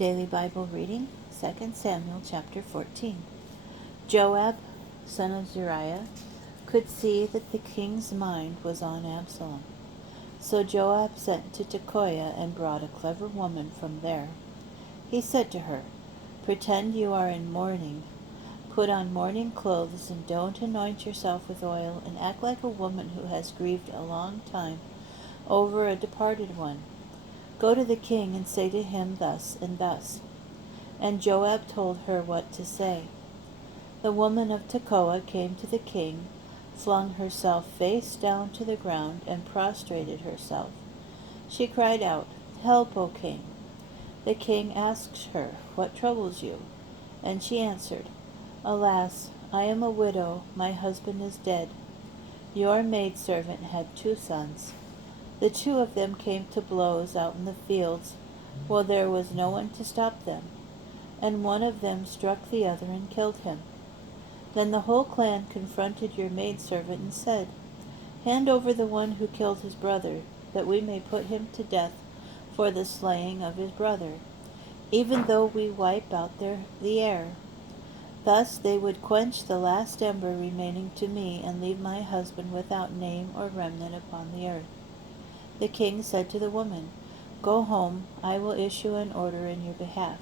Daily Bible reading, 2 Samuel chapter 14. Joab, son of Zeruiah, could see that the king's mind was on Absalom. So Joab sent to Tekoa and brought a clever woman from there. He said to her, "Pretend you are in mourning. Put on mourning clothes and don't anoint yourself with oil, and act like a woman who has grieved a long time over a departed one. Go to the king and say to him thus and thus." And Joab told her what to say. The woman of Tekoa came to the king, flung herself face down to the ground, and prostrated herself. She cried out, "Help, O king!" The king asked her, "What troubles you?" And she answered, "Alas, I am a widow, my husband is dead. Your maidservant had 2 sons. The 2 of them came to blows out in the fields, while there was no one to stop them, and one of them struck the other and killed him. Then the whole clan confronted your maidservant and said, 'Hand over the one who killed his brother, that we may put him to death for the slaying of his brother, even though we wipe out the heir.' Thus they would quench the last ember remaining to me and leave my husband without name or remnant upon the earth." The king said to the woman, "Go home, I will issue an order in your behalf."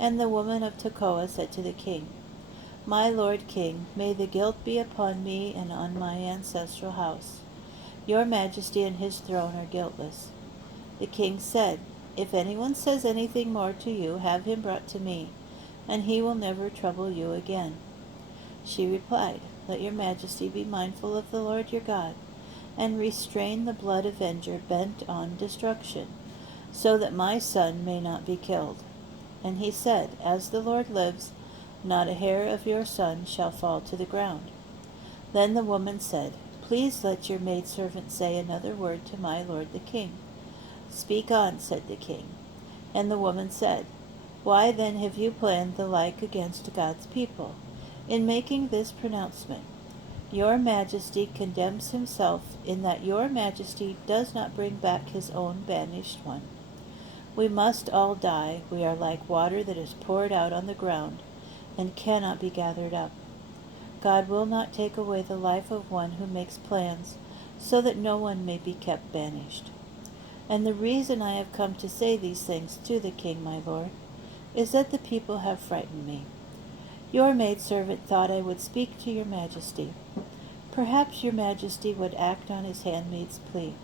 And the woman of Tekoa said to the king, "My lord king, may the guilt be upon me and on my ancestral house. Your majesty and his throne are guiltless." The king said, "If anyone says anything more to you, have him brought to me, and he will never trouble you again." She replied, "Let your majesty be mindful of the Lord your God, and restrain the blood avenger bent on destruction, so that my son may not be killed." And he said, "As the Lord lives, not a hair of your son shall fall to the ground." Then the woman said, "Please let your maidservant say another word to my lord the king." "Speak on," said the king. And the woman said, "Why then have you planned the like against God's people, in making this pronouncement? Your majesty condemns himself in that your majesty does not bring back his own banished one. We must all die. We are like water that is poured out on the ground and cannot be gathered up. God will not take away the life of one who makes plans so that no one may be kept banished. And the reason I have come to say these things to the king, my lord, is that the people have frightened me. Your maidservant thought I would speak to your majesty. Perhaps your majesty would act on his handmaid's plea.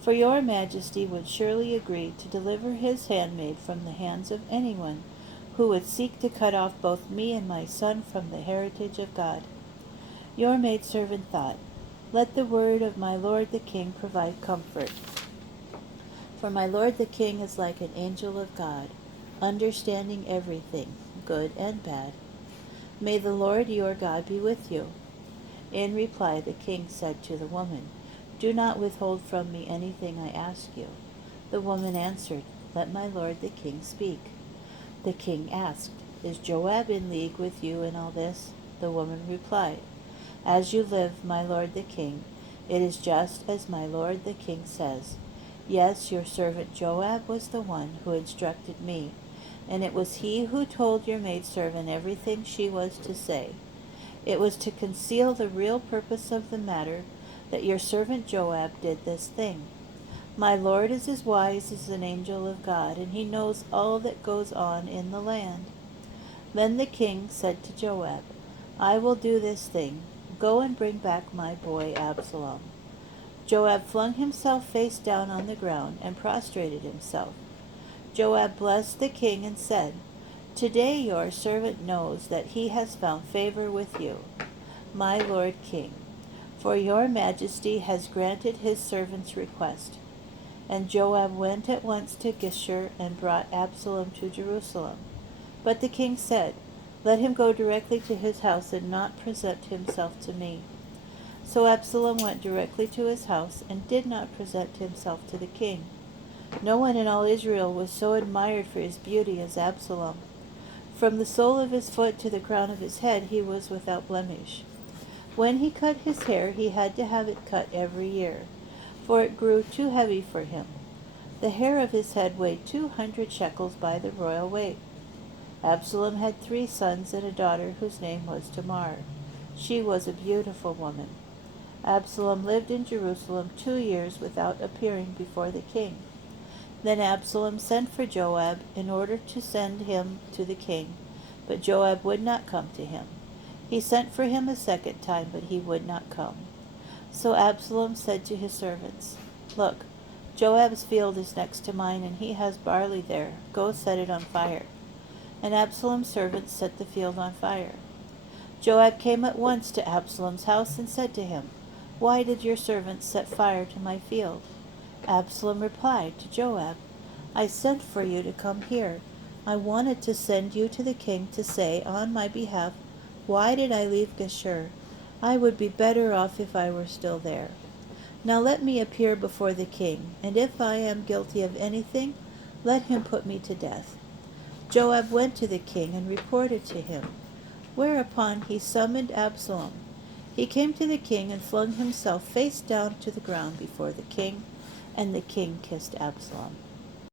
For your majesty would surely agree to deliver his handmaid from the hands of anyone who would seek to cut off both me and my son from the heritage of God. Your maidservant thought, 'Let the word of my lord the king provide comfort.' For my lord the king is like an angel of God, understanding everything, good and bad. May the Lord your God be with you." In reply, the king said to the woman, "Do not withhold from me anything I ask you." The woman answered, "Let my lord the king speak." The king asked, "Is Joab in league with you in all this?" The woman replied, "As you live, my lord the king, it is just as my lord the king says. Yes, your servant Joab was the one who instructed me, and it was he who told your maidservant everything she was to say. It was to conceal the real purpose of the matter that your servant Joab did this thing. My lord is as wise as an angel of God, and he knows all that goes on in the land." Then the king said to Joab, "I will do this thing. Go and bring back my boy Absalom." Joab flung himself face down on the ground and prostrated himself. Joab blessed the king and said, "Today your servant knows that he has found favor with you, my lord king, for your majesty has granted his servant's request." And Joab went at once to Geshur and brought Absalom to Jerusalem. But the king said, "Let him go directly to his house and not present himself to me." So Absalom went directly to his house and did not present himself to the king. No one in all Israel was so admired for his beauty as Absalom. From the sole of his foot to the crown of his head he was without blemish. When he cut his hair, he had to have it cut every year, for it grew too heavy for him. The hair of his head weighed 200 shekels by the royal weight. Absalom had 3 sons and a daughter whose name was Tamar. She was a beautiful woman. Absalom lived in Jerusalem 2 years without appearing before the king. Then Absalom sent for Joab in order to send him to the king, but Joab would not come to him. He sent for him a second time, but he would not come. So Absalom said to his servants, "Look, Joab's field is next to mine, and he has barley there. Go set it on fire." And Absalom's servants set the field on fire. Joab came at once to Absalom's house and said to him, "Why did your servants set fire to my field?" Absalom replied to Joab, "I sent for you to come here. I wanted to send you to the king to say on my behalf, 'Why did I leave Geshur? I would be better off if I were still there.' Now let me appear before the king, and if I am guilty of anything, let him put me to death." Joab went to the king and reported to him, whereupon he summoned Absalom. He came to the king and flung himself face down to the ground before the king, and the king kissed Absalom.